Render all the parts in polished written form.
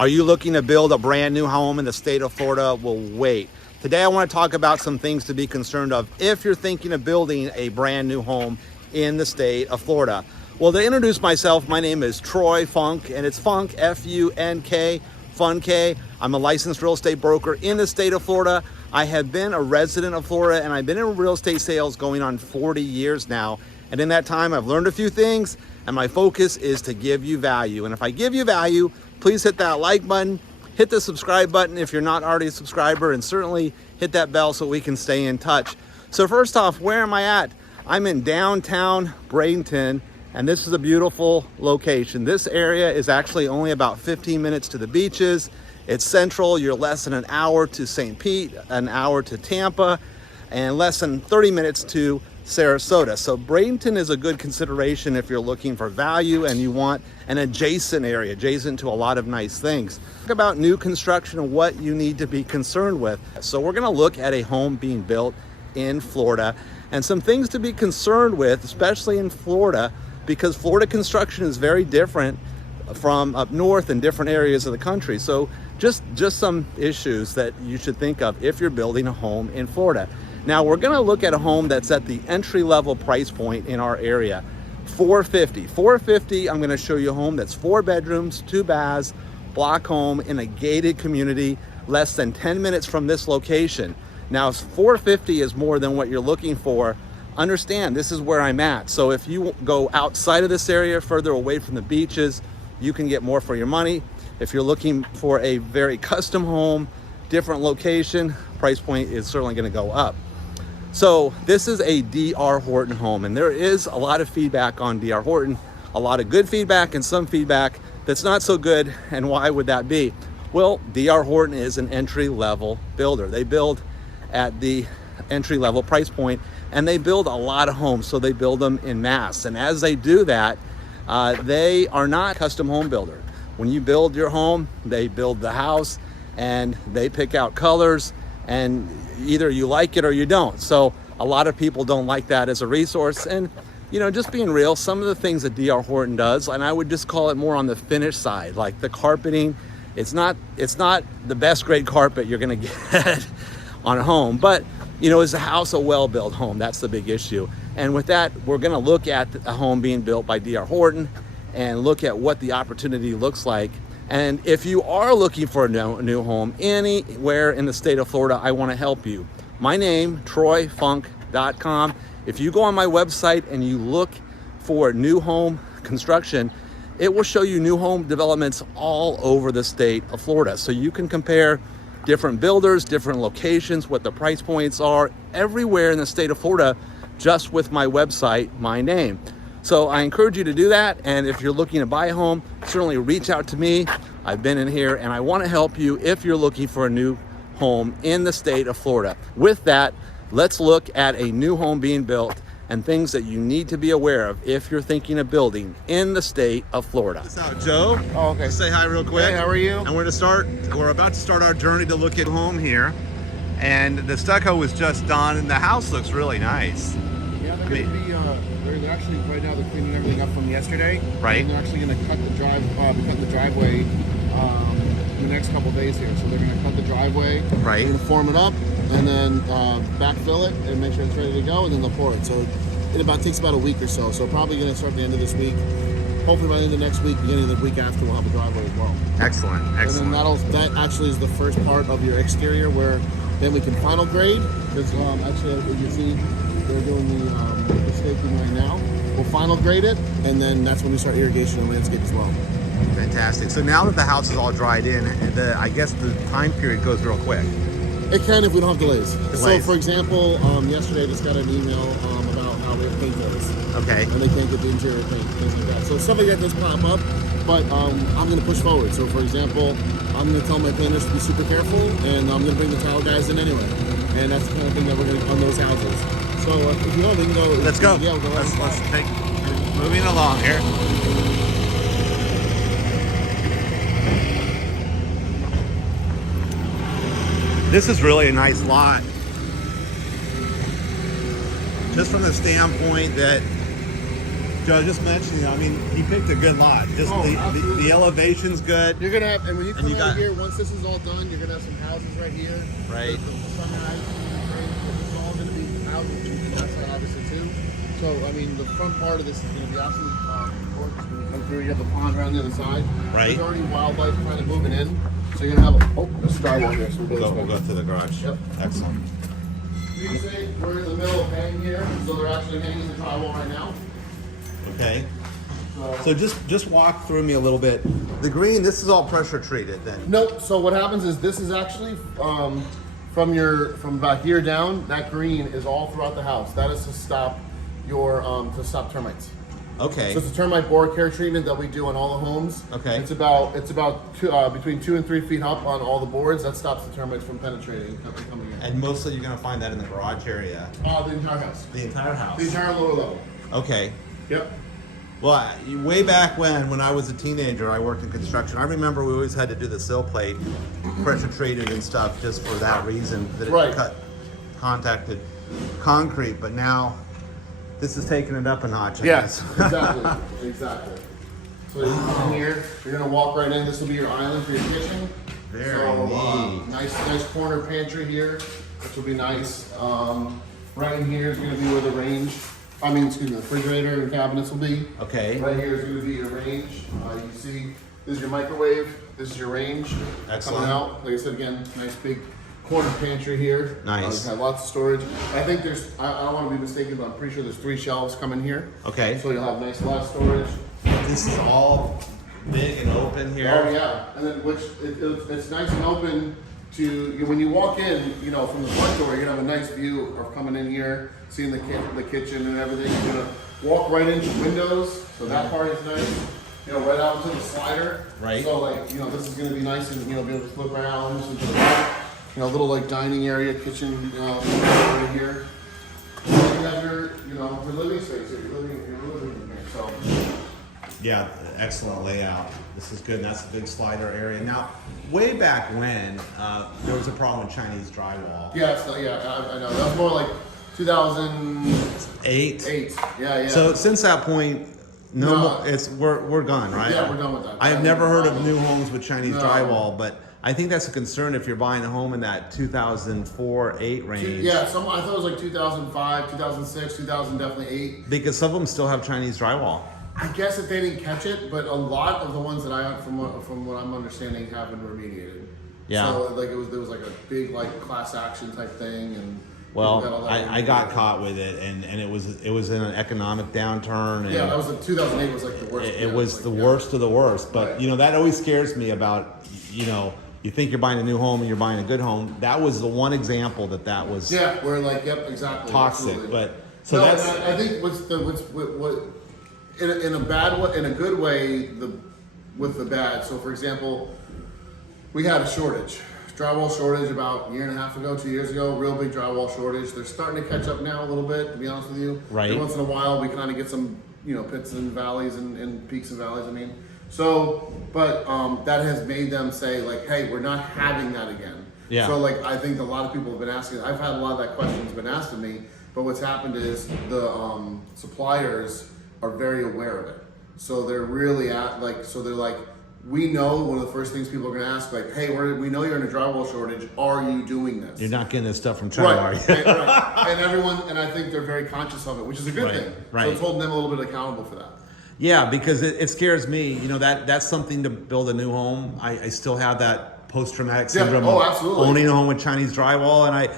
Are you looking to build a brand new home in the state of Florida? Well, wait. Today I want to talk about some things to be concerned of if you're thinking of building a brand new home in the state of Florida. Well, to introduce myself, my name is Troy Funk, and it's Funk, F-U-N-K, Fun K. I'm a licensed real estate broker in the state of Florida. I have been a resident of Florida, and I've been in real estate sales going on 40 years now. And in that time, I've learned a few things, and my focus is to give you value. And if I give you value, please hit that like button, hit the subscribe button if you're not already a subscriber, and certainly hit that bell so we can stay in touch. So first off, where am I at? I'm in downtown Bradenton, and this is a beautiful location. This area is actually only about 15 minutes to the beaches. It's central. You're less than an hour to St. Pete, an hour to Tampa, and less than 30 minutes to Sarasota. So Bradenton is a good consideration if you're looking for value and you want an adjacent area, adjacent to a lot of nice things. Talk about new construction and what you need to be concerned with. So we're going to look at a home being built in Florida and some things to be concerned with, especially in Florida, because Florida construction is very different from up north in different areas of the country. So just some issues that you should think of if you're building a home in Florida. Now we're going to look at a home that's at the entry-level price point in our area, $450. I'm going to show you a home that's 4 bedrooms, 2 baths, block home in a gated community, less than 10 minutes from this location. Now, $450 is more than what you're looking for. Understand, this is where I'm at. So if you go outside of this area, further away from the beaches, you can get more for your money. If you're looking for a very custom home, different location, price point is certainly going to go up. So this is a D.R. Horton home, and there is a lot of feedback on D.R. Horton, a lot of good feedback and some feedback that's not so good. And why would that be? Well, D.R. Horton is an entry-level builder. They build at the entry-level price point, and they build a lot of homes, so they build them in mass. And as they do that, they are not a custom home builder. When you build your home, they build the house, and they pick out colors, and either you like it or you don't. So a lot of people don't like that as a resource. And you know, just being real, some of the things that D.R. Horton does, and I would just call it more on the finish side, like the carpeting. It's not the best grade carpet you're going to get on a home, but you know, is the house a well-built home? That's the big issue. And with that, we're going to look at a home being built by D.R. Horton and look at what the opportunity looks like. And if you are looking for a new home anywhere in the state of Florida, I want to help you. My name, TroyFunk.com. If you go on my website and you look for new home construction, it will show you new home developments all over the state of Florida. So you can compare different builders, different locations, what the price points are everywhere in the state of Florida, just with my website, my name. So I encourage you to do that. And if you're looking to buy a home, certainly reach out to me. I've been in here and I want to help you if you're looking for a new home in the state of Florida. With that, let's look at a new home being built and things that you need to be aware of if you're thinking of building in the state of Florida. This out, Joe. Oh, okay. Say hi real quick. Hey, how are you? And we're about to start our journey to look at home here. And the stucco was just done and the house looks really nice. Yeah, they're going to be, they're actually, right now they're cleaning everything up from yesterday. Right. And they're actually going to cut the driveway in the next couple of days here. So they're going to cut the driveway. Right. They're going to form it up and then backfill it and make sure it's ready to go, and then they'll pour it. So it takes about a week or so. So probably going to start at the end of this week. Hopefully by the end of next week, beginning of the week after, we'll have a driveway as well. Excellent, excellent. And then that actually is the first part of your exterior, where then we can final grade. Because actually, as you see, they're doing the staking right now. We'll final grade it, and then that's when we start irrigation and landscape as well. Fantastic. So now that the house is all dried in, I guess the time period goes real quick. It can if we don't have delays. So, for example, yesterday I just got an email about how their paint is. Okay. And they can't get the interior paint, things like that. So stuff like that does pop up, but I'm going to push forward. So, for example, I'm going to tell my painters to be super careful, and I'm going to bring the tile guys in anyway. And that's the kind of thing that we're going to on those houses. So, if you know, we can go. Let's go. Yeah, we'll go. Let's take moving along here. This is really a nice lot. Just from the standpoint that Joe, just mentioning, I mean, he picked a good lot. Just the elevation's good. You're gonna have, and when you come out got here, once this is all done, you're gonna have some houses right here. Right. The sunrise, it's all gonna be houses on that side, obviously too. So I mean, the front part of this is gonna be absolutely gorgeous. When you come through, you have the pond around the other side. Right. There's already wildlife kind of moving in, so you're gonna have a skywalk here. So We'll go to the garage. Yep. Excellent. You can see we're in the middle of hanging here, so they're actually hanging the drywall right now. Okay. So just walk through me a little bit. The green, this is all pressure treated then? Nope. So what happens is this is actually from back here down. That green is all throughout the house. That is to stop termites. Okay. So it's a termite borer care treatment that we do on all the homes. Okay. It's about between 2 and 3 feet up on all the boards. That stops the termites from penetrating and coming in. And mostly you're gonna find that in the garage area. The entire house. The entire house. The entire lower level. Okay. Yep. Well, way back when I was a teenager, I worked in construction. I remember we always had to do the sill plate, pressure treated and stuff, just for that reason, that it contacted concrete. But now, this is taking it up a notch. Yes, exactly. So you come in here, you're gonna walk right in. This will be your island for your kitchen. Very neat. Nice corner pantry here, which will be nice. Right in here is gonna be where the the refrigerator and cabinets will be. Okay. Right here is going to be your range. You can see this is your microwave. This is your range. Excellent. Coming out. Like I said again, nice big corner pantry here. Nice. You have lots of storage. I think I don't want to be mistaken, but I'm pretty sure there's 3 shelves coming here. Okay. So you'll have a lot of storage. This is all big and open here. Oh yeah, and then it's nice and open to when you walk in, from the front door, you're gonna have a nice view of coming in here, seeing the kitchen and everything. You're gonna walk right into windows, so that part is nice. Right out to the slider. Right. So this is gonna be nice and be able to flip around into the back. Little dining area, kitchen area here. You have your living space here. Your living room here. So. Yeah, excellent layout. This is good, and that's a big slider area. Now, way back when, there was a problem with Chinese drywall. Yeah, I know. That was more like 2008. Yeah. So since that point, no more, we're gone, right? Yeah, we're done with that. I have never heard of new homes with Chinese drywall, but I think that's a concern if you're buying a home in that 2004-8 range. Yeah, I thought it was like 2005, 2006, 2000, definitely 8. Because some of them still have Chinese drywall. I guess if they didn't catch it, but a lot of the ones that I from what I'm understanding have been remediated. Yeah. So there was like a big class action type thing, and well, I got caught with it, and it was in an economic downturn. And yeah, that was 2008 was like the worst. It was the worst of the worst. But that always scares me about you think you're buying a new home and you're buying a good home. That was the one example that was we're exactly toxic. Absolutely. But so that's I think what in a bad way, in a good way, with the bad. So for example, we had a drywall shortage about a year and a half ago, 2 years ago, real big drywall shortage. They're starting to catch up now a little bit, to be honest with you. Right. Every once in a while, we kind of get some, pits and valleys and peaks and valleys, So, but that has made them say hey, we're not having that again. Yeah. So I think a lot of people have been asking, I've had a lot of that questions been asked of me, but what's happened is the suppliers are very aware of it. So they're really we know one of the first things people are going to ask, hey, we know you're in a drywall shortage. Are you doing this? You're not getting this stuff from China, are you? Right. And I think they're very conscious of it, which is a good thing. Right. So it's holding them a little bit accountable for that. Yeah, because it scares me. That's something to build a new home. I still have that post-traumatic syndrome of absolutely. Owning a home with Chinese drywall, and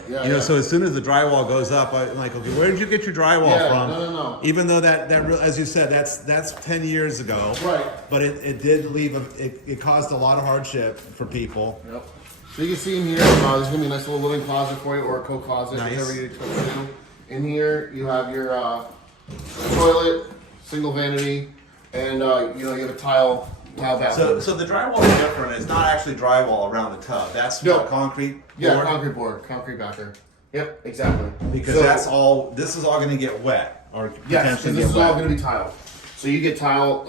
so as soon as the drywall goes up, I'm like, okay, where did you get your drywall from? No. Even though that as you said, that's 10 years ago. Right. But it did leave it caused a lot of hardship for people. Yep. So you can see in here, there's gonna be a nice little living closet for you, or a co-closet, whatever you expect to do. In here, you have your toilet, single vanity, and you have a tile bathroom. So the drywall is different. It's not actually drywall around the tub. That's concrete board? Yeah, concrete board, concrete backer. Yep, exactly. Because this is all going to get wet, or yes, potentially this is wet. all going to be tile. So you get tile.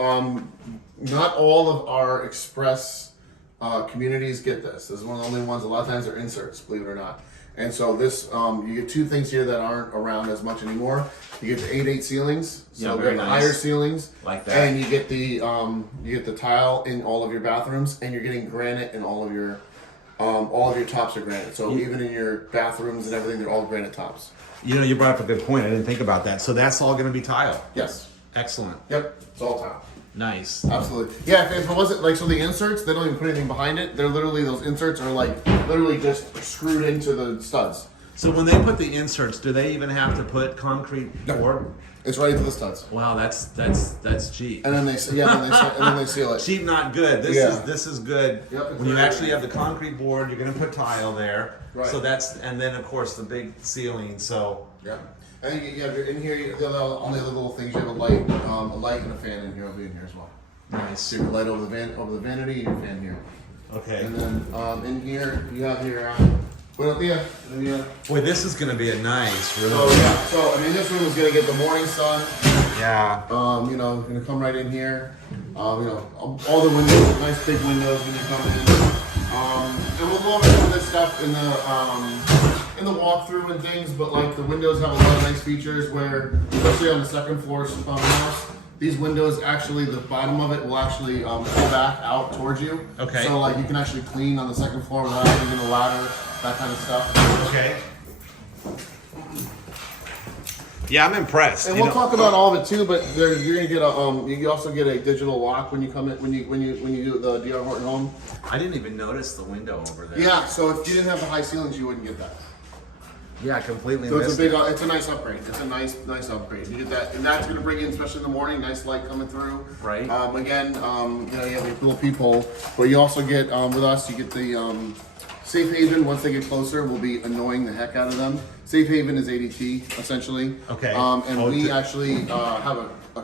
Not all of our express communities get this. This is one of the only ones. A lot of times they're inserts, believe it or not. And so this, you get two things here that aren't around as much anymore. You get the 8/8 ceilings, so very the nice. higher ceilings, Like that. and you get the tile in all of your bathrooms, and you're getting granite in all of your tops are granite. So even in your bathrooms and everything, they're all granite tops. You know, you brought up a good point. I didn't think about that. So that's all going to be tile. Yes. Excellent. Yep. It's all tile. Nice. Absolutely. Yeah, if it wasn't like, so the inserts, they don't even put anything behind it. They're literally, those inserts are like literally just screwed into the studs. So when they put the inserts, do they even have to put concrete board? It's right into the studs. Wow, that's cheap. And then they and then they seal it. Cheap, not good. This is good. Yep, it's when you very actually good. have the concrete board, you're going to put tile there. Right. So and then of course the big ceiling. So Yeah. And you have in here, the only other little things, you have a light and a fan in here, in here as well. nice. So your light over the vanity and your fan here. Okay. And then in here you have your Boy, this is going to be a nice room. Oh yeah. So I mean, this room is gonna get the morning sun. Yeah. Gonna come right in here. All the windows, nice big windows when you come in. And we'll go over some of this stuff in the walkthrough and things, but like the windows have a lot of nice features where, especially on the second floor house, these windows actually, the bottom of it will actually pull back out towards you. Okay. So like you can actually clean on the second floor without using a ladder, that kind of stuff. Okay. Yeah, I'm impressed. And we'll talk about all of it too, but you're gonna get you also get a digital lock when you come in when you do the DR Horton home. I didn't even notice the window over there. Yeah, so if you didn't have the high ceilings, you wouldn't get that. Yeah, completely So missed it's a nice upgrade. It's a nice upgrade. You get that, and that's gonna bring in, especially in the morning, nice light coming through. Right. You have your little peephole, but you also get with us, you get the Safe Haven. Once they get closer, will be annoying the heck out of them. Safe Haven is ADT essentially. Okay. We actually have I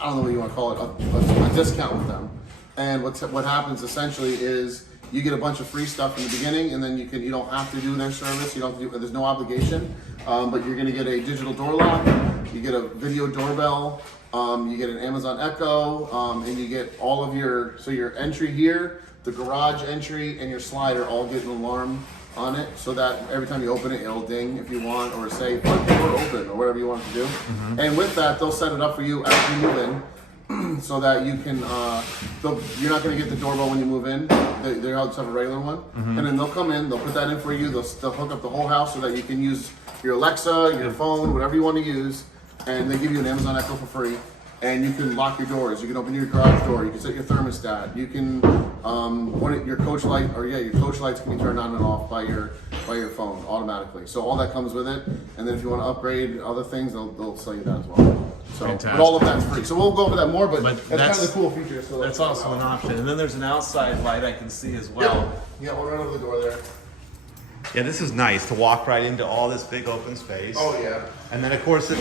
don't know what you want to call it, a discount with them. And what happens essentially is you get a bunch of free stuff in the beginning, and then you don't have to do their service. You don't have to there's no obligation, but you're going to get a digital door lock. You get a video doorbell. You get an Amazon Echo, and you get all of your entry here, the garage entry, and your slider all get an alarm on it, so that every time you open it, it'll ding if you want, or say front door open, or whatever you want to do. Mm-hmm. And with that, they'll set it up for you as you move in, so that you can. You're not going to get the doorbell when you move in. They'll just have a regular one, and then they'll come in. They'll put that in for you. They'll hook up the whole house so that you can use your Alexa, your phone, whatever you want to use, and they give you an Amazon Echo for free. And you can lock your doors. You can open your garage door. You can set your thermostat. You can your coach light, your coach lights can be turned on and off by your phone automatically. So all that comes with it. And then if you want to upgrade other things, they'll sell you that as well. So, Fantastic. but all of that's free. So we'll go over that more. But that's kind that's of the cool feature. So That's also an option. And then there's an outside light I can see as well. Yeah, we'll run over the door there. Yeah, this is nice to walk right into all this big open space. Oh yeah. And then of course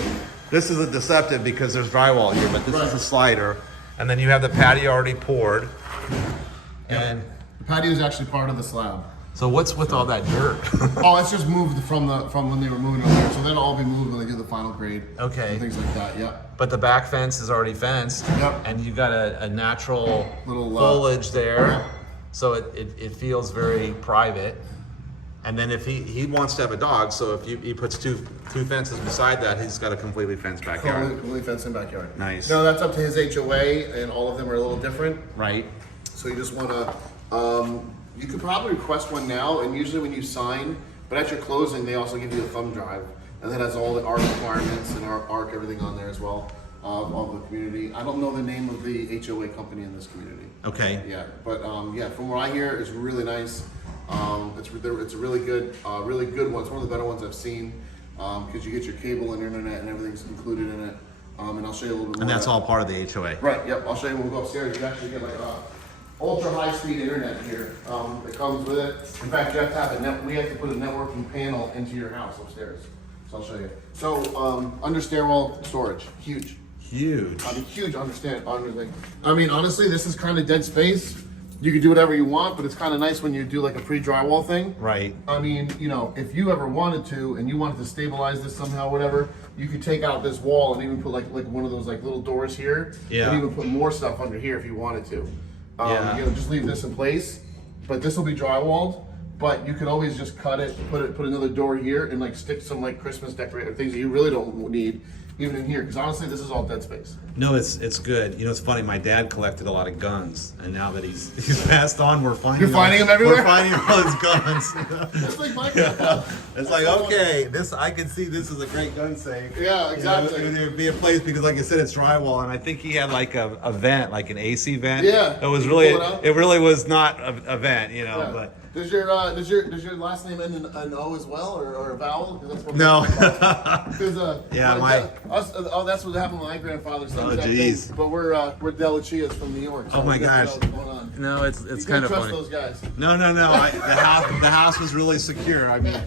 this is a deceptive because there's drywall here, but this is a slider. And then you have the patio already poured. And The patio is actually part of the slab. so what's with all that dirt? Oh, it's just moved from when they were moving over here. So that'll all be moved when they do the final grade. Okay. And things like that. Yeah. But the back fence is already fenced. Yep. And you've got a natural Little, foliage there. yeah. So it feels very private. And then if he wants to have a dog, so if he puts two fences beside that, he's got a completely fenced backyard. Completely fenced in backyard. Nice. No, that's up to his HOA, and all of them are a little different. Right. So you just want to, you could probably request one now, and usually when you sign, but at your closing, they also give you a thumb drive, and that has all the ARC requirements and ARC everything on there as well, of the community. I don't know the name of the HOA company in this community. Okay. Yeah, but from what I hear, it's really nice. It's a really good one. It's one of the better ones I've seen, because you get your cable and internet and everything's included in it. And I'll show you a little bit more. And that's of that. all part of the HOA. Right. Yep. I'll show you when we go upstairs. You actually get like ultra high speed internet here. That comes with it. In fact, you have to have we have to put a networking panel into your house upstairs. So I'll show you. So under stairwell storage, huge. Huge. I mean, huge. Understand? I mean, honestly, this is kind of dead space. You can do whatever you want, but it's kind of nice when you do like a pre-drywall thing. Right. I mean, if you ever wanted to, and you wanted to stabilize this somehow, whatever, you could take out this wall and even put like one of those like little doors here. Yeah. And even put more stuff under here if you wanted to. Yeah. Just leave this in place, but this will be drywalled. but you could always just cut it, put another door here, and like stick some like Christmas decorator things that you really don't need even in here. Because honestly, this is all dead space. No, it's good. You know, it's funny. My dad collected a lot of guns, and now that he's passed on, we're finding. You're finding them everywhere. We're finding all his guns. It's like my grandpa. It's like, okay, this I can see. This is a great gun safe. Yeah, exactly. You know, it would be a place because, like I said, it's drywall, and I think he had like a vent, like an AC vent. Yeah. It was You really, pull it out? it really was not a vent, you know, Yeah. but. Does your last name end in an O as well, or a vowel? 'Cause that's what No. Yeah, that's what happened with my grandfather. Oh, geez. But we're Delachias from New York. So Oh my we gosh. know what's going on. No, it's You kind can't of trust funny. those guys. No. The house was really secure. I mean,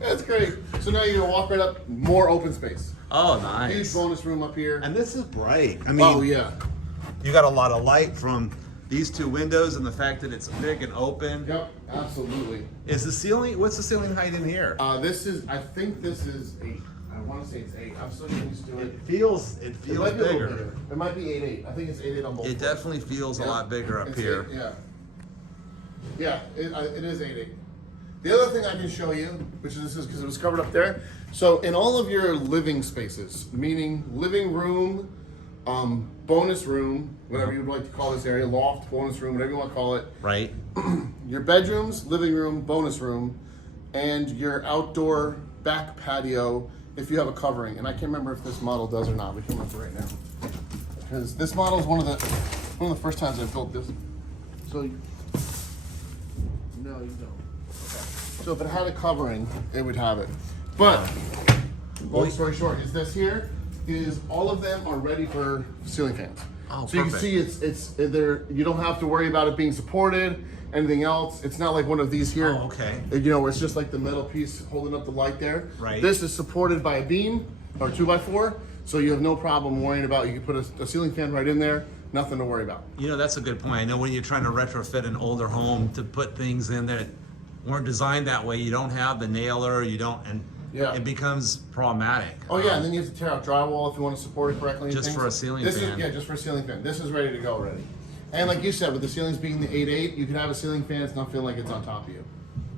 That's great. So now you're gonna walk right up, more open space. oh, Huge nice. bonus room up here. And this is bright. I mean, Oh yeah. you got a lot of light from these two windows and the fact that it's big and open. Yep. Absolutely. Is the ceiling? What's the ceiling height in here? I think this is 8. I want to say it's 8. I'm so used to it. It feels It might be a little bigger. It might be 8.8. I think it's 8.8 on both. It floors. definitely feels a Yeah. lot bigger up It's here. 8, yeah. Yeah, it is 8.8. The other thing I can show you, which is because it was covered up there. So in all of your living spaces, meaning living room, bonus room, whatever you would like to call this area, loft, bonus room, whatever you want to call it, Right? your bedrooms, living room, bonus room, and your outdoor back patio if you have a covering. And I can't remember if this model does or not. We can look right now. Because this model is one of the first times I built this. So no, you don't. Okay. So if it had a covering, it would have it. But long story short, is this here is all of them are ready for ceiling fans. Oh, so you can perfect. see it's there. You don't have to worry about it being supported. Anything else? It's not like one of these here. Oh, okay. You know, where it's just like the metal piece holding up the light there. Right. This is supported by a beam or 2x4, so you have no problem worrying about. You can put a ceiling fan right in there. Nothing to worry about. You know, that's a good point. I know when you're trying to retrofit an older home to put things in there that weren't designed that way, you don't have the nailer, you don't, and Yeah. it becomes problematic. Oh yeah, and then you have to tear out drywall if you want to support it correctly. and Just things. for a ceiling this fan. Is, yeah, just for a ceiling fan. This is ready to go already. And like you said, with the ceilings being the 8.8, you can have a ceiling fan. It's not feeling like it's on top of you.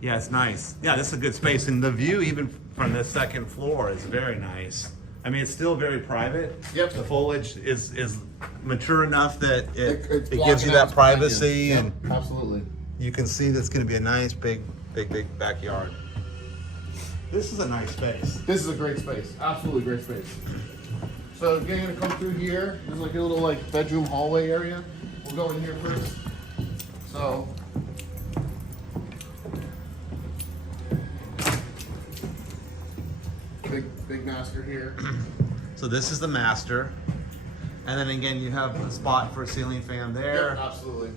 Yeah, it's nice. Yeah, this is a good space, and the view even from the second floor is very nice. I mean, it's still very private. Yep. The foliage is mature enough that It's it blocking gives you out that what's behind you. privacy, Yep, and absolutely. you can see that's going to be a nice big backyard. This is a nice space. This is a great space. Absolutely great space. So you're gonna come through here. There's like a little like bedroom hallway area. We'll go in here first. So big master here. So this is the master, and then again you have a spot for a ceiling fan there. Yep, absolutely.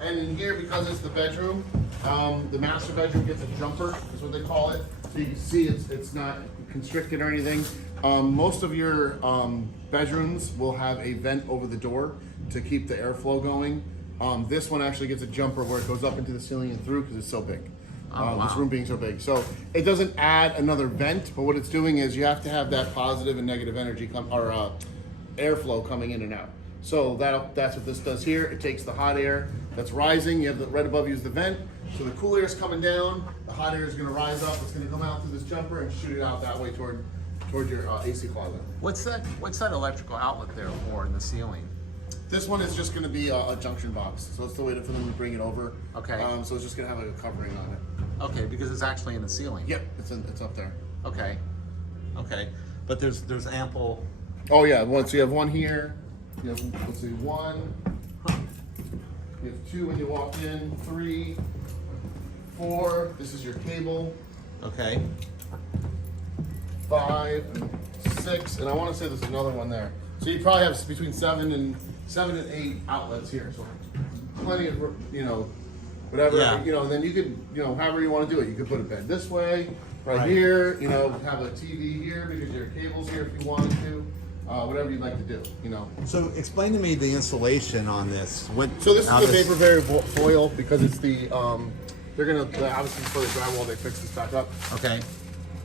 And in here, because it's the bedroom, the master bedroom gets a jumper, is what they call it. So you can see it's not constricted or anything. Most of your bedrooms will have a vent over the door to keep the airflow going. This one actually gets a jumper where it goes up into the ceiling and through because it's so big. Oh, wow. This room being so big. So it doesn't add another vent, but what it's doing is you have to have that positive and negative energy airflow coming in and out. So that's what this does here. It takes the hot air that's rising. You have the right above you is the vent. So the cool air is coming down. The hot air is going to rise up. It's going to come out through this jumper and shoot it out that way toward your AC closet. What's that electrical outlet there for in the ceiling? This one is just going to be a junction box. So it's the way for them to bring it over. Okay. So it's just going to have like a covering on it. Okay, because it's actually in the ceiling. Yep, it's up there. Okay. But there's ample. Oh yeah, so you have one here. You have, let's see, 1. You have 2 when you walk in. 3, 4. This is your cable. Okay. 5, 6, and I want to say there's another one there. So you probably have between 7 and 8 outlets here. So plenty of, whatever, Yeah. And then you could, however you want to do it. You could put a bed this way, right Right. here, have a TV here because your cable's here if you wanted to. Whatever you'd like to do, So explain to me the insulation on this. So this is the vapor barrier foil because it's the, they're gonna, obviously for the drywall, they fix this back up. Okay.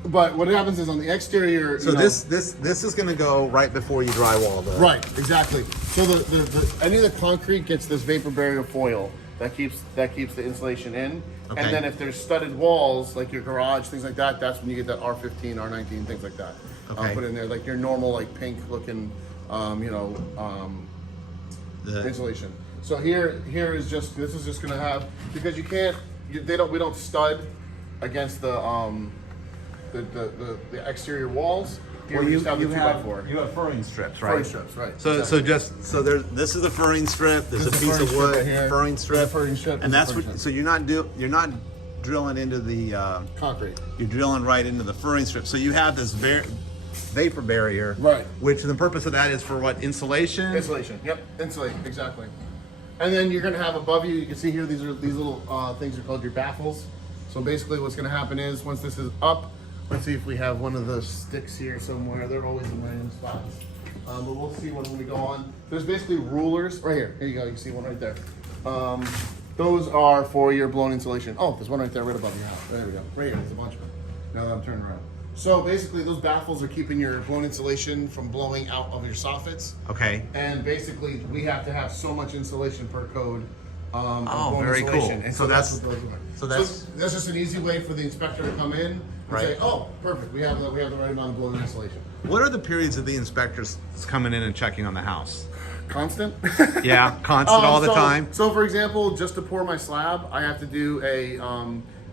But what happens is on the exterior, So this is going to go right before you drywall, though. Right, exactly. So the any of the concrete gets this vapor barrier foil, That keeps the insulation in. Okay. And then if there's studded walls, like your garage, things like that, that's when you get that R15, R19, things like that. Okay. Put in there, like your normal, like pink looking, insulation. So here is just, this is just gonna have, because we don't stud against the exterior walls. Here we just have the 2x4. You have furring strips, right? Furring strips, right. So exactly. so this is a furring strip. There's a This is piece a of furring wood, strip right here. furring strip, There's a furring strip, and there's that's a furring what. strip. So you're not drilling into the Concrete. You're drilling right into the furring strip. So you have this vapor barrier, Right. Which the purpose of that is for what? Insulation. Insulation. Yep. Insulation. Exactly. And then you're gonna have above you. You can see here. These little things are called your baffles. So basically, what's gonna happen is once this is up, let's see if we have one of those sticks here somewhere. They're always in random spots. But we'll see when we go on. There's basically rulers right here. Here you go. You can see one right there. Those are for your blown insulation. Oh, there's one right there, right above your house. There we go. Right here. There's a bunch of them. Now that I'm turning around. So basically, those baffles are keeping your blown insulation from blowing out of your soffits. Okay. And basically, we have to have so much insulation per code. Of blown very cool. insulation. And So that's what those are. so That's just an easy way for the inspector to come in and Right. say, "Oh, perfect. We have the right amount of blown insulation." What are the periods of the inspectors coming in and checking on the house? Constant. Yeah, constant all the time. So, for example, just to pour my slab, I have to do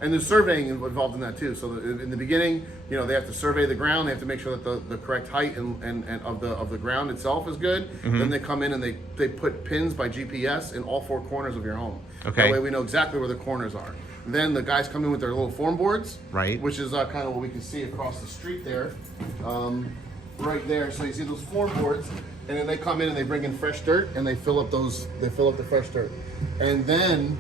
and there's surveying involved in that too. So in the beginning, they have to survey the ground. They have to make sure that the correct height and of the ground itself is good. Mm-hmm. Then they come in and they put pins by GPS in all four corners of your home. Okay. That way we know exactly where the corners are. Then the guys come in with their little form boards, Right. Which is kind of what we can see across the street there, right there. So you see those form boards, and then they come in and they bring in fresh dirt and they fill up the fresh dirt, and then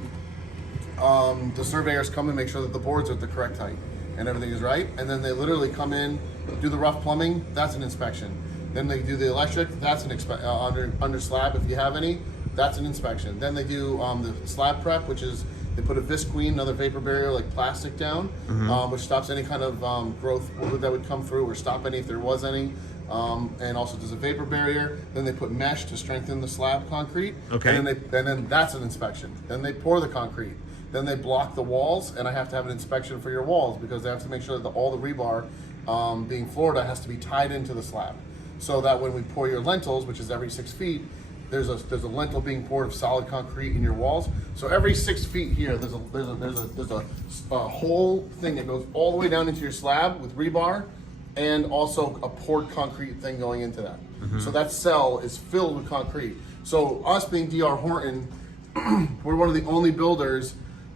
the surveyors come and make sure that the boards are at the correct height and everything is right, and then they literally come in, do the rough plumbing. That's an inspection. Then they do the electric. That's an under slab if you have any. That's an inspection. Then they do the slab prep, which is they put a visqueen, another vapor barrier like plastic down, which stops any kind of growth that would come through or stop any if there was any. And also does a vapor barrier. Then they put mesh to strengthen the slab concrete. Okay. And then that's an inspection. Then they pour the concrete. Then they block the walls, and I have to have an inspection for your walls because they have to make sure that all the rebar, being Florida, has to be tied into the slab, so that when we pour your lentils, which is every 6 feet, there's a lentil being poured of solid concrete in your walls. So every 6 feet here, there's a whole thing that goes all the way down into your slab with rebar, and also a poured concrete thing going into that. So that cell is filled with concrete. So us being D.R. Horton, we're one of the only builders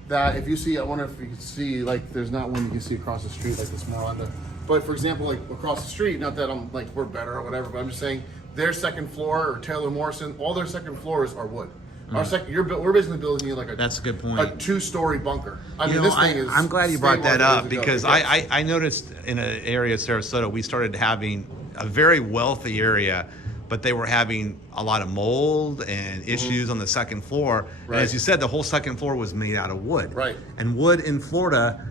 that if you see, I wonder if you can see, like there's not one you can see across the street like this Miranda. But for example, like across the street, not that I'm like we're better or whatever, but I'm just saying their second floor or Taylor Morrison, all their second floors are wood. Our we're basically building you like That's a good point. a 2-story bunker. I mean, You know, this thing is. I'm glad you brought that up because Yes. I noticed in an area of Sarasota, we started having a very wealthy area, but they were having a lot of mold and issues on the second floor. Right. And as you said, the whole second floor was made out of wood. Right. And wood in Florida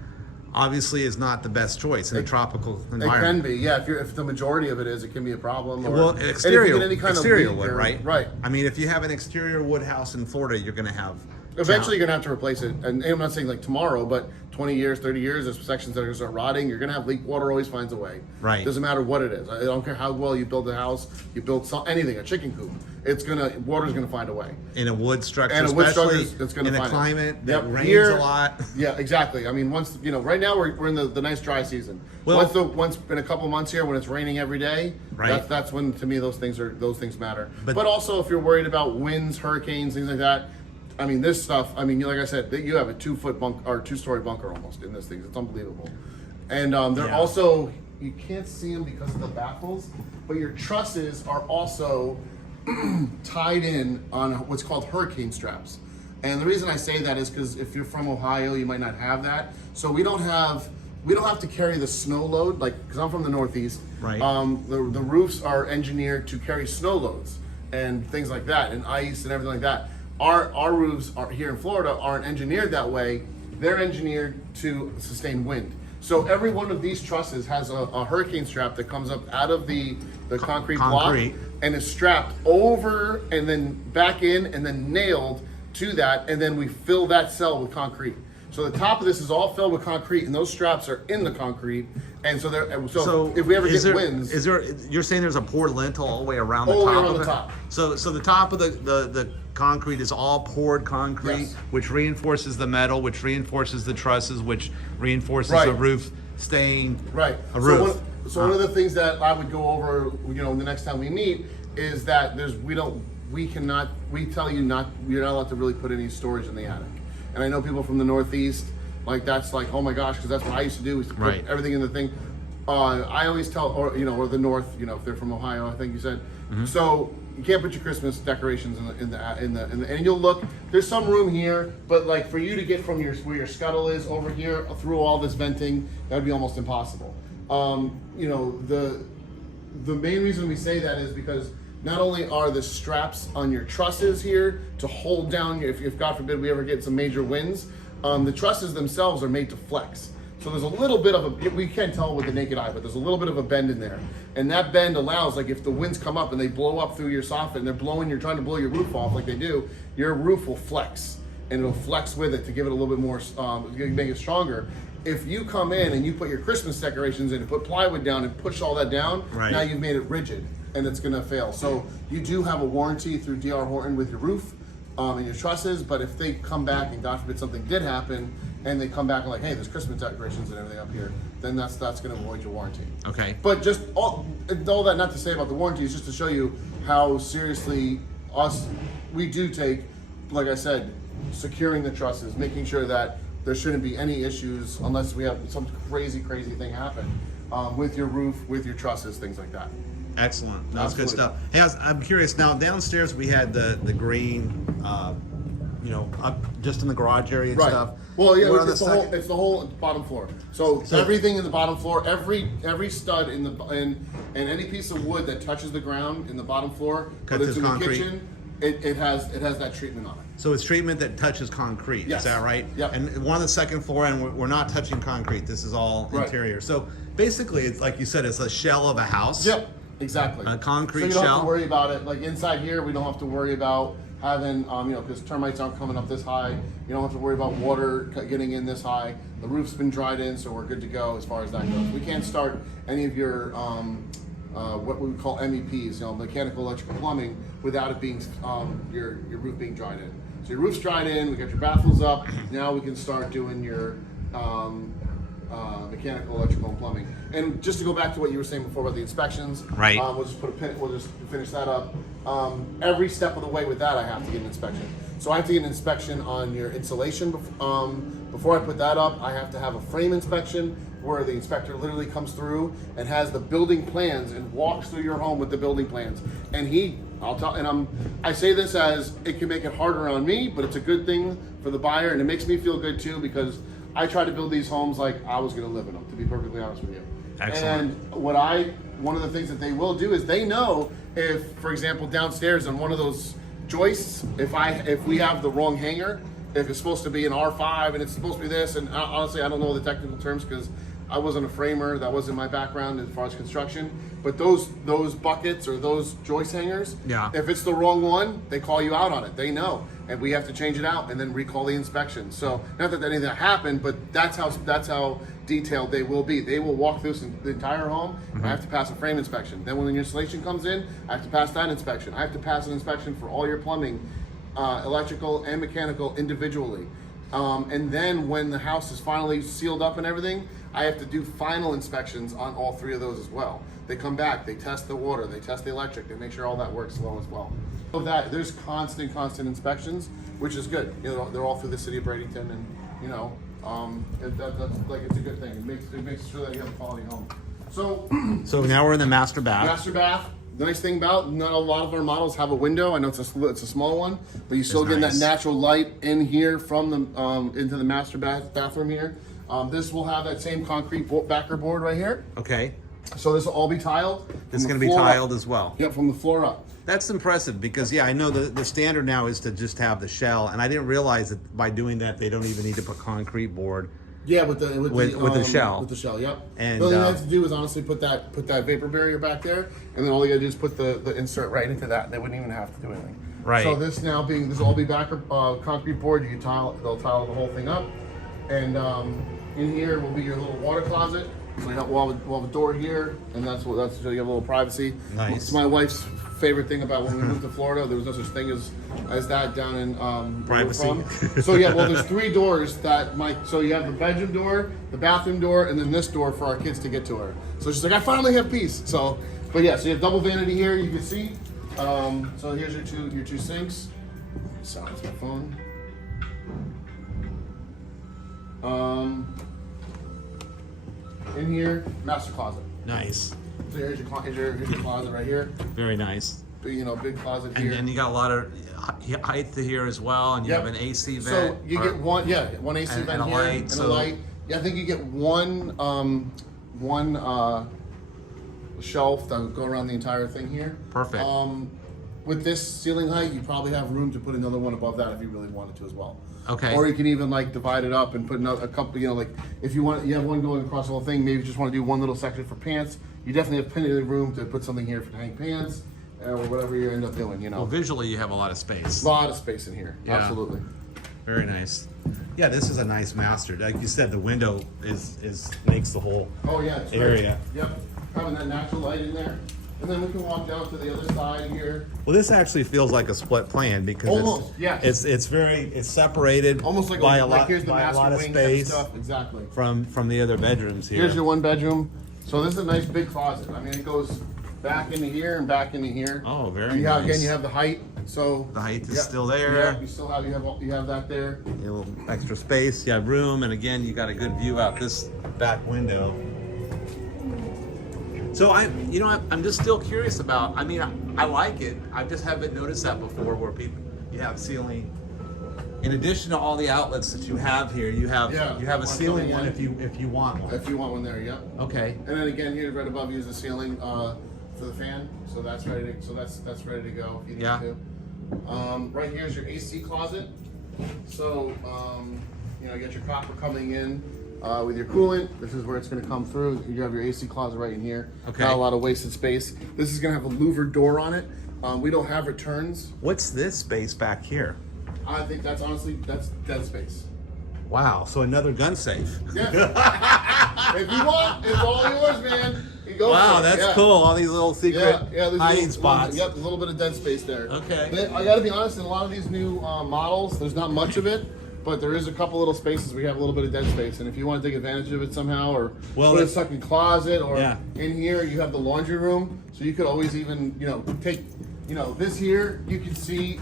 obviously is not the best choice in a tropical It environment. can be, yeah. If the majority of it is, it can be a problem. Or, Well, and if you exterior, get any kind of exterior leak wood, or- right? Right. I mean, if you have an exterior wood house in Florida, you're going to have Eventually, you're gonna have to replace it, and I'm not saying like tomorrow, but 20 years, 30 years, there's sections that are gonna start rotting. You're gonna have leak. Water always finds a way. Right. Doesn't matter what it is. I don't care how well you build a house, you build anything, a chicken coop. Water's gonna find a way. in a wood structure, And a wood especially structure, it's gonna in a find it. climate that Yep, rains here- a lot. Yeah, exactly. I mean, once right now we're in the nice dry season. Well- once in a couple months here when it's raining every day, Right. that's when to me those things matter. But- But also if you're worried about winds, hurricanes, things like that. I mean, this stuff. I mean, like I said, you have a 2-foot bunk or 2-story bunker almost in this thing. It's unbelievable. And they're Yeah. also you can't see them because of the baffles, but your trusses are also tied in on what's called hurricane straps. And the reason I say that is because if you're from Ohio, you might not have that. So we don't have to carry the snow load, like because I'm from the Northeast. Right. The roofs are engineered to carry snow loads and things like that, and ice and everything like that. Our roofs are here in Florida aren't engineered that way. They're engineered to sustain wind. So every one of these trusses has a hurricane strap that comes up out of the concrete block Concrete. and is strapped over and then back in and then nailed to that, and then we fill that cell with concrete. So the top of this is all filled with concrete, and those straps are in the concrete. And so if we ever get winds, you're saying there's a poured lintel all the way around the all the way top around of the it? top. So the top of the concrete is all poured concrete, Yes. which reinforces the metal, which reinforces the trusses, which reinforces Right. the roof staying right. a roof. So one of the things that I would go over, the next time we meet, is that we tell you you're not allowed to really put any storage in the attic. And I know people from the Northeast, that's like, oh my gosh, because that's what I used to do, is to put Right. everything in the thing. I always tell, or the North, if they're from Ohio, I think you said. So you can't put your Christmas decorations in the and you'll look. There's some room here, but like for you to get from where your scuttle is over here through all this venting, that would be almost impossible. The main reason we say that is because not only are the straps on your trusses here to hold down, if God forbid we ever get some major winds, the trusses themselves are made to flex. So there's a little bit of we can't tell with the naked eye, but there's a little bit of a bend in there. And that bend allows, like if the winds come up and they blow up through your soffit and you're trying to blow your roof off like they do, your roof will flex. And it'll flex with it to give it a little bit more, make it stronger. If you come in and you put your Christmas decorations in and put plywood down and push all that down, Right. now you've made it rigid and it's gonna fail. So you do have a warranty through DR Horton with your roof and your trusses, but if they come back and God forbid something did happen and they come back and like, hey, there's Christmas decorations and everything up here, then that's gonna void your warranty. Okay. But just all that not to say about the warranty is just to show you how seriously we do take, like I said, securing the trusses, making sure that there shouldn't be any issues unless we have some crazy thing happen with your roof, with your trusses, things like that. Excellent. That's good Absolutely. stuff. Hey, I'm curious now. Downstairs we had the green, up just in the garage area and Right. stuff. Well, yeah, Where on it's the whole bottom floor. So everything in the bottom floor, every stud in any piece of wood that touches the ground in the bottom floor, Cut whether it's to in concrete. the kitchen, it has that treatment on it. So it's treatment that touches concrete. Yes. Is that right? Yep. And one on the second floor, and we're not touching concrete. This is all Right. interior. So basically, it's like you said, it's a shell of a house. Yep, exactly. A concrete so you don't have shell? to worry about it. Like inside here, we don't have to worry about having, because termites aren't coming up this high. You don't have to worry about water getting in this high. The roof's been dried in, so we're good to go as far as that goes. We can't start any of your what we would call MEPs, mechanical, electrical, plumbing, without it being your roof being dried in. So your roof's dried in. We got your baffles up. Now we can start doing your mechanical, electrical, and plumbing. And just to go back to what you were saying before about the inspections, Right. We'll just put a pin. We'll just finish that up. Every step of the way with that, I have to get an inspection. So I have to get an inspection on your insulation. Before I put that up, I have to have a frame inspection where the inspector literally comes through and has the building plans and walks through your home with the building plans. And I say this as it can make it harder on me, but it's a good thing for the buyer, and it makes me feel good too because I try to build these homes like I was going to live in them. To be perfectly honest with you. Excellent. And one of the things that they will do is they know if, for example, downstairs on one of those joists, if we have the wrong hanger, if it's supposed to be an R5 and it's supposed to be this, and honestly, I don't know the technical terms because I wasn't a framer. That wasn't my background as far as construction. But those buckets or those joist hangers, Yeah. if it's the wrong one, they call you out on it. They know, and we have to change it out and then recall the inspection. So not that anything happened, but that's how detailed they will be. They will walk through the entire home. I have to pass a frame inspection. Then when the installation comes in, I have to pass that inspection. I have to pass an inspection for all your plumbing, electrical and mechanical individually. And then when the house is finally sealed up and everything, I have to do final inspections on all three of those as well. They come back, they test the water, they test the electric, they make sure all that works well as well. So there's constant inspections, which is good. They're all through the city of Bradenton, and it's a good thing. It makes sure that you have a quality home. So now we're in the master bath. Master bath. The nice thing about not a lot of our models have a window. I know it's a small one, but you still get nice. that natural light in here from the into the master bathroom here. This will have that same concrete backer board right here. Okay. So this will all be tiled. This is from going the to be floor up. tiled as well. Yep, from the floor up. That's impressive because, I know the standard now is to just have the shell, and I didn't realize that by doing that they don't even need to put concrete board. Yeah, with the shell. With the shell, yep. And, the only thing I have to do is honestly put that vapor barrier back there, and then all you gotta do is put the insert right into that. They wouldn't even have to do anything. Right. So this will all be back concrete board. You can they'll tile the whole thing up. And in here will be your little water closet. So we'll have a door here, and that's so you have a little privacy. Nice. It's my wife's favorite thing about when we moved to Florida. There was no such thing as that down in Privacy. where we're from. So yeah, well, there's 3 doors so you have the bedroom door, the bathroom door, and then this door for our kids to get to her. So she's like, I finally have peace. So, but yeah, so you have double vanity here. You can see. So here's your two sinks. Silence my phone. In here, master closet. Nice. So here's your closet right here. Very nice. Big closet here. And then you got a lot of height to here as well, and you have an AC vent. So you get one AC vent and a here light, and a light. Yeah, I think you get one shelf that will go around the entire thing here. Perfect. With this ceiling height, you probably have room to put another one above that if you really wanted to as well. Okay. Or you can even like divide it up and put a couple, like if you have one going across the whole thing, maybe you just want to do one little section for pants. You definitely have plenty of room to put something here for hang pants or whatever you end up doing, Well, visually you have a lot of space. A lot of space in here, Yeah. absolutely. Very nice. Yeah, this is a nice master. Like you said, the window makes the whole It's area. Great. Yep, having that natural light in there. And then we can walk down to the other side here. Well, this actually feels like a split plan because it's separated Almost like by a lot here's the by a master lot of wing space stuff. Exactly. from the other bedrooms here. Here's your 1 bedroom. So this is a nice big closet. I mean, it goes back into here and back into here. Oh, very and nice. Again, you have the height. So the height is still there. Yeah, you have that there. A little extra space. You have room, and again, you got a good view out this back window. So I'm just still curious about. I mean, I like it. I just haven't noticed that before, where you have ceiling. In addition to all the outlets that you have here, you have a ceiling one if you want one. If you want one there, yeah. Okay. And then again, here right above you is the ceiling for the fan. So that's ready to that's ready to go if you need to. Right here is your AC closet. So you get your copper coming in. With your coolant, this is where it's going to come through. You have your AC closet right in here. Okay. Not a lot of wasted space. This is going to have a louvered door on it. We don't have returns. What's this space back here? I think that's dead space. Wow. So another gun safe. Yeah. If you want, it's all yours, man. You go Wow, for it. that's cool. All these little secret hiding spots. Yep, a little bit of dead space there. Okay. But I got to be honest, in a lot of these new models, there's not much of it. But there is a couple little spaces where you have a little bit of dead space, and if you want to take advantage of it somehow, or put a second closet, or in here you have the laundry room, so you could always even take this here. You can see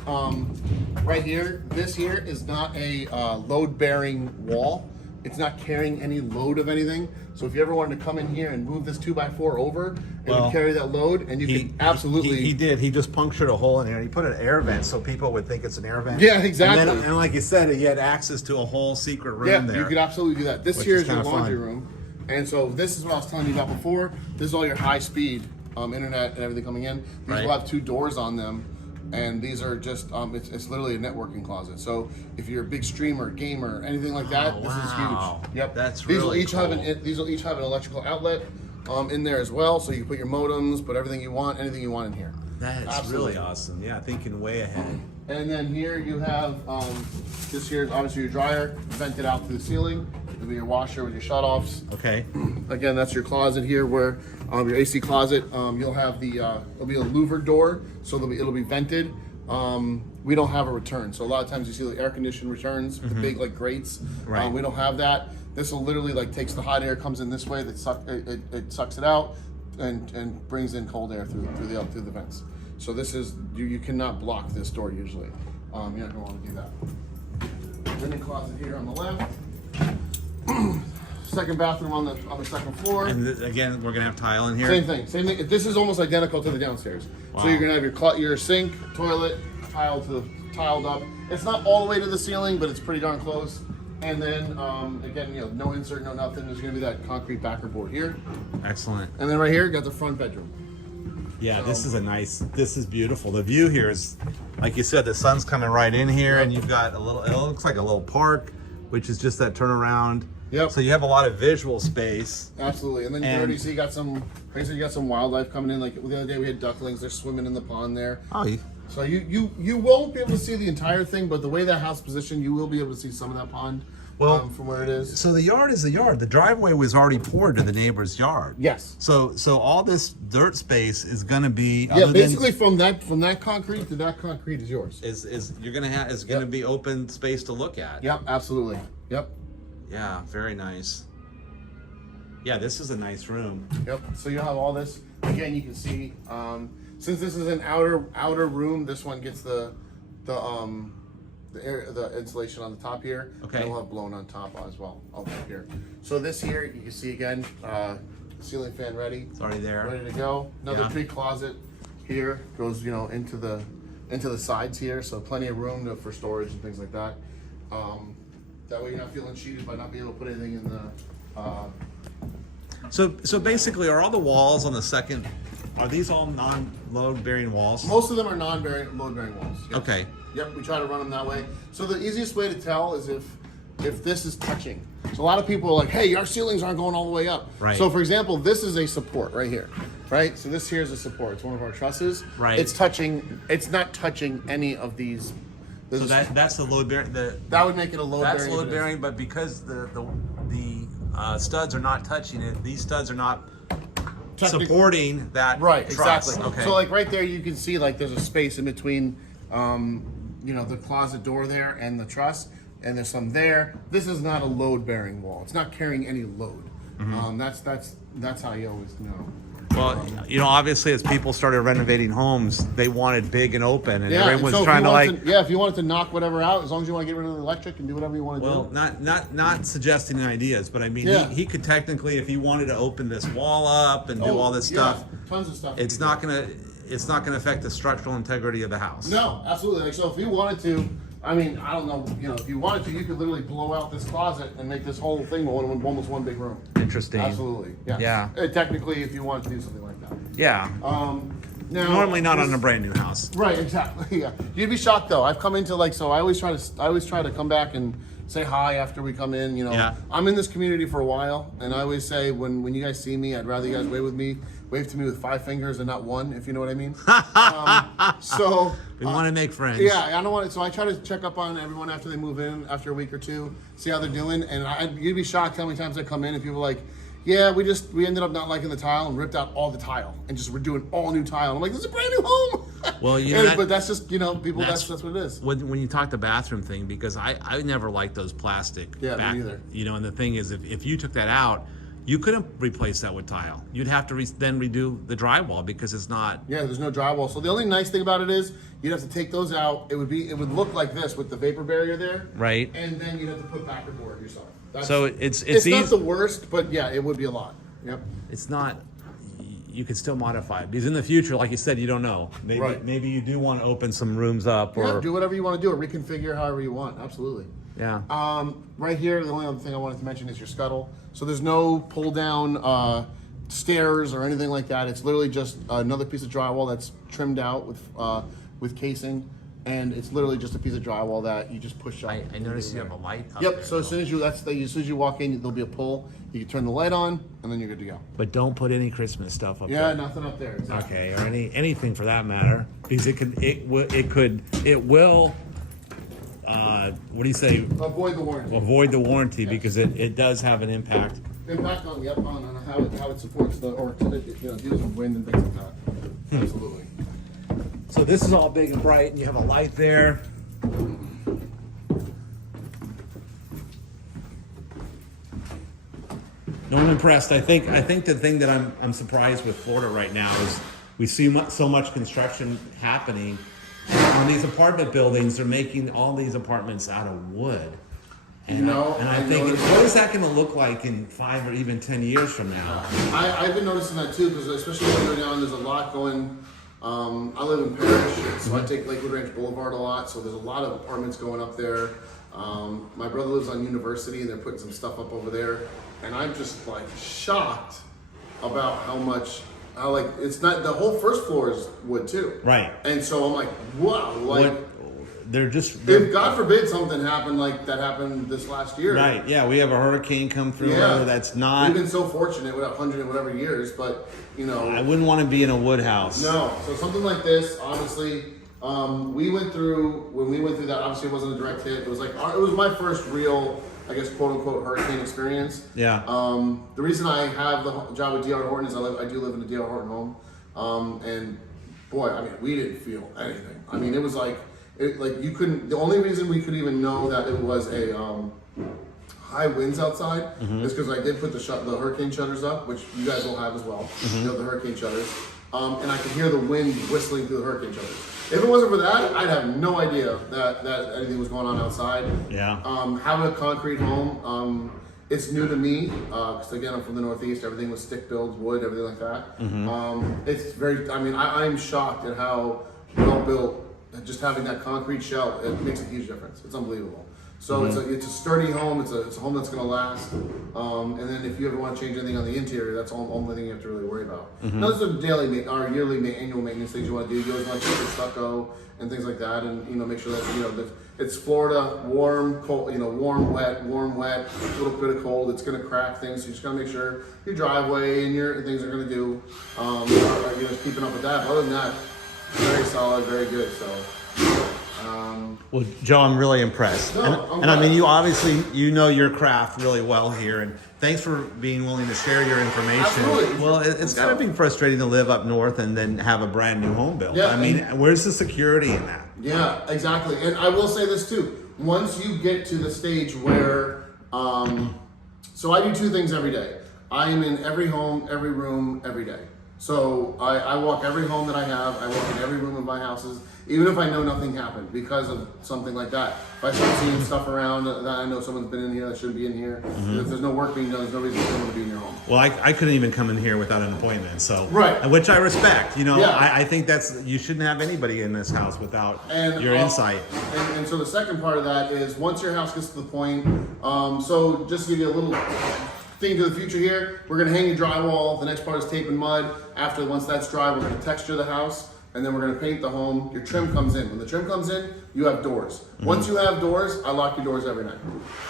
right here. This here is not a load-bearing wall. It's not carrying any load of anything. So if you ever wanted to come in here and move this 2x4 over, it would carry that load, and you can absolutely. He did. He just punctured a hole in there. He put an air vent so people would think it's an air vent. Yeah, exactly. And like you said, he had access to a whole secret room there. You could absolutely do that. This here is your laundry room. And so this is what I was telling you about before. This is all your high-speed internet and everything coming in. These will have 2 doors on them. And these are just, it's literally a networking closet. So if you're a big streamer, gamer, anything like that, this is huge. Yep. That's these really cool. These will each have an electrical outlet in there as well. So you can put your modems, put everything you want, anything you want in here. That's really awesome. Yeah, thinking way ahead. And then here you have, this here is obviously your dryer, vented out through the ceiling. It'll be your washer with your shutoffs. Okay. Again, that's your closet here where your AC closet, you'll have it'll be a louvered door, so it'll be vented. We don't have a return. So a lot of times you see the air conditioned returns, the big like grates. Right. We don't have that. This will literally takes the hot air, comes in this way, it sucks it out and brings in cold air through the vents. So this is, you cannot block this door usually. You're not gonna want to do that. Linen closet here on the left. Second bathroom on the second floor. And again, we're gonna have tile in here. Same thing. This is almost identical to the downstairs. Wow. So you're gonna have your sink, toilet, tiled up. It's not all the way to the ceiling, but it's pretty darn close. And then again, no insert, no nothing. There's gonna be that concrete backer board here. Excellent. And then right here, you got the front bedroom. Yeah, this is beautiful. The view here is, like you said, the sun's coming right in here, and you've got it looks like a little park, which is just that turnaround. Yep. So you have a lot of visual space. Absolutely. And then you can already see you got some wildlife coming in. Like the other day we had ducklings, they're swimming in the pond there. Oh, So you won't be able to see the entire thing, but the way that house is positioned, you will be able to see some of that pond. Well, from where it is. So the yard is the yard. The driveway was already poured to the neighbor's yard. Yes. So all this dirt space is going to be basically from that concrete to that concrete is yours. Is you're going to have is going to be open space to look at. Yep, absolutely. Yep. Yeah, very nice. Yeah, this is a nice room. Yep. So you have all this. Again, you can see since this is an outer room, this one gets the insulation on the top here. Okay. And we'll have blown on top as well over here. So this here, you can see again, ceiling fan ready. It's already there. Ready to go. Another big closet here goes, into the sides here. So plenty of room for storage and things like that. That way you're not feeling cheated by not being able to put anything in the. So basically, are all the walls on the second? Are these all non-load bearing walls? Most of them are load bearing walls. Yes. Okay. Yep, we try to run them that way. So the easiest way to tell is if this is touching. So a lot of people are like, hey, our ceilings aren't going all the way up. Right. So for example, this is a support right here, right? So this here is a support. It's one of our trusses. Right. It's not touching any of these. So that's the load bearing. That would make it a load bearing. That's load bearing, but because the studs are not touching it, these studs are not supporting that. Right, truss. exactly. Okay. So like right there, you can see like there's a space in between, the closet door there and the truss, and there's some there. This is not a load bearing wall. It's not carrying any load. Mm-hmm. That's how you always know. Well, obviously, as people started renovating homes, they wanted big and open, and everyone was so trying to if you wanted to knock whatever out, as long as you want to get rid of the electric and do whatever you want to do. Well, not suggesting ideas, but I mean, he could technically, if he wanted to open this wall up and do all this stuff, tons of stuff. it's not gonna affect the structural integrity of the house. No, absolutely. Like, so if you wanted to, I mean, I don't know, if you wanted to, you could literally blow out this closet and make this whole thing almost one big room. Interesting. Absolutely. Yes. Yeah. Technically, if you wanted to do something like that. Yeah. Now, normally not on a brand new house. Right. Exactly. Yeah. You'd be shocked though. I've come into so I always try to come back and say hi after we come in. Yeah. I'm in this community for a while, and I always say when you guys see me, I'd rather you guys wave to me with 5 fingers and not 1, if you know what I mean. So we want to make friends. Yeah, I don't want to. So I try to check up on everyone after they move in, after a week or two, see how they're doing. And you'd be shocked how many times I come in and people are like, yeah, we ended up not liking the tile and ripped out all the tile and just we're doing all new tile. And I'm like, this is a brand new home. Well, but that's just people. That's what it is. When you talk the bathroom thing, because I never liked those plastic. Yeah, me neither. And the thing is, if you took that out, you couldn't replace that with tile. You'd have to then redo the drywall because it's not. Yeah, there's no drywall. So the only nice thing about it is you'd have to take those out. It would look like this with the vapor barrier there. Right. And then you'd have to put backer board yourself. So it's not the worst, but yeah, it would be a lot. Yep. It's not. You can still modify it because in the future, like you said, you don't know. Maybe you do want to open some rooms up or do whatever you want to do or reconfigure however you want. Absolutely. Yeah. Right here, the only other thing I wanted to mention is your scuttle. So there's no pull down stairs or anything like that. It's literally just another piece of drywall that's trimmed out with casing, and it's literally just a piece of drywall that you just push up. I noticed you have a light up Yep. there, So as soon as you walk in, there'll be a pull. You can turn the light on, and then you're good to go. But don't put any Christmas stuff up there. Yeah, nothing up there. Exactly. Okay, or anything for that matter, because it will. What do you say? Avoid the warranty. Avoid the warranty because it does have an impact. Impact on how it supports deals with wind and things like that. Absolutely. So this is all big and bright, and you have a light there. No, I'm impressed. I think the thing that I'm surprised with Florida right now is we see so much construction happening on these apartment buildings. They're making all these apartments out of wood. And I'm thinking, what is that going to look like in 5 or even 10 years from now? I've been noticing that too, because especially when you're down, there's a lot going. I live in Parish, so I take Lakewood Ranch Boulevard a lot, so there's a lot of apartments going up there. My brother lives on University, and they're putting some stuff up over there, and I'm just like shocked about how it's not, the whole first floor is wood too. Right. And so I'm like, wow, if God forbid something happened like that happened this last year. Right, yeah, we have a hurricane come through. That's not. We've been so fortunate with 100 and whatever years, but I wouldn't want to be in a wood house. No, so something like this, obviously, We went through, when we went through that, obviously it wasn't a direct hit. It was like, it was my first real, I guess, quote unquote, hurricane experience. Yeah. The reason I have the job with D.R. Horton is I do live in a D.R. Horton home. And boy, I mean, we didn't feel anything. I mean, it was like you couldn't, the only reason we could even know that it was a, high winds outside is because I did put the hurricane shutters up, which you guys will have as well. You know, the hurricane shutters. And I could hear the wind whistling through the hurricane shutters. If it wasn't for that, I'd have no idea that anything was going on outside. Yeah. Having a concrete home, it's new to me, because again, I'm from the Northeast, everything was stick built, wood, everything like that. It's very, I mean, I'm shocked at how well built, just having that concrete shell, it makes a huge difference. It's unbelievable. So it's a sturdy home, it's a home that's gonna last. And then if you ever want to change anything on the interior, that's the only thing you have to really worry about. Now, there's some daily or yearly annual maintenance things you want to do. You always want to check the stucco and things like that, and make sure that that it's Florida, warm, cold, warm, wet, a little bit of cold. It's gonna crack things, so you just gotta make sure your driveway and your things are gonna do. Keeping up with that. But other than that, very solid, very good. So. Well, Joe, I'm really impressed. And I mean, you obviously, know your craft really well here, and thanks for being willing to share your information. Absolutely. Well, it's got to be frustrating to live up north and then have a brand new home built. Yeah, I mean, where's the security in that? Yeah, exactly. And I will say this too. Once you get to the stage where, so I do two things every day. I am in every home, every room, every day. So I walk every home that I have. I walk in every room of my houses, even if I know nothing happened because of something like that. If I start seeing stuff around that I know someone's been in here that shouldn't be in here, if there's no work being done, there's no reason for someone to be in your home. Well, I couldn't even come in here without an appointment, so right, which I respect. Yeah. I think you shouldn't have anybody in this house without your insight. And so the second part of that is once your house gets to the point, so just to give you a little thing to the future here, we're gonna hang your drywall. The next part is tape and mud. Once that's dry, we're gonna texture the house, and then we're gonna paint the home. Your trim comes in. When the trim comes in, you have doors. Once you have doors, I lock your doors every night.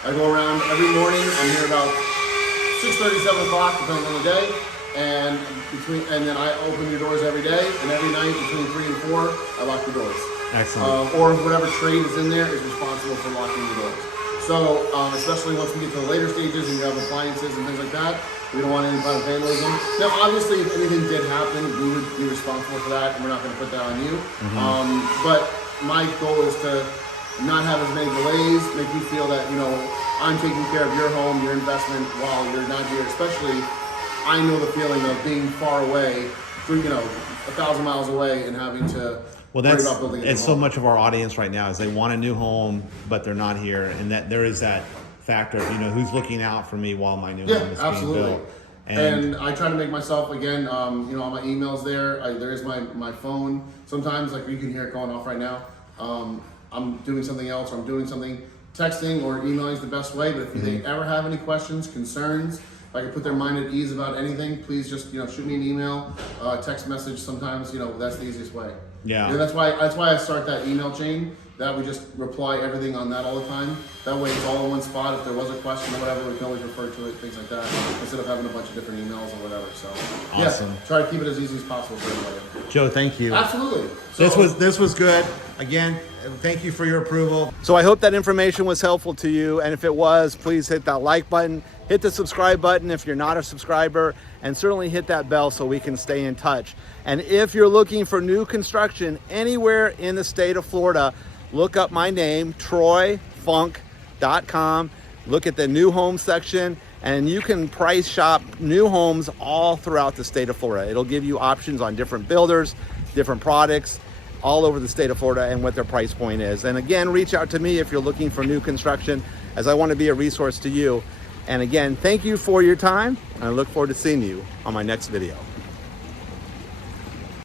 I go around every morning. I'm here about 6:30, 7 o'clock, depending on the day, and then I open your doors every day, and every night between 3 and 4, I lock the doors. Excellent. Or whatever trade is in there is responsible for locking the doors. So, especially once we get to the later stages and you have appliances and things like that, we don't want any kind of vandalism. Now, obviously, if anything did happen, we would be responsible for that, and we're not going to put that on you. But my goal is to not have as many delays, make you feel that, I'm taking care of your home, your investment while you're not here. Especially, I know the feeling of being far away, 1,000 miles away, and having to worry about building a new home. So much of our audience right now is they want a new home, but they're not here, and that there is that factor of, who's looking out for me while my new home is being built. And I try to make myself, again, all my emails there. There is my phone. Sometimes, like you can hear it going off right now. I'm doing something else, or I'm doing something. Texting or emailing is the best way, but if they ever have any questions, concerns, if I can put their mind at ease about anything, please just shoot me an email, text message. Sometimes that's the easiest way. Yeah. And that's why I start that email chain. That we just reply everything on that all the time. That way it's all in one spot. If there was a question or whatever, we can always refer to it, things like that, instead of having a bunch of different emails or whatever. So awesome. Yeah, try to keep it as easy as possible for everybody. Joe, thank you. Absolutely. So, this was good. Again, thank you for your approval. So I hope that information was helpful to you, and if it was, please hit that like button, hit the subscribe button if you're not a subscriber, and certainly hit that bell so we can stay in touch. And if you're looking for new construction anywhere in the state of Florida, look up my name, TroyFunk.com. Look at the new home section, and you can price shop new homes all throughout the state of Florida. It'll give you options on different builders, different products, all over the state of Florida, and what their price point is. And again, reach out to me if you're looking for new construction, as I want to be a resource to you. And again, thank you for your time, and I look forward to seeing you on my next video.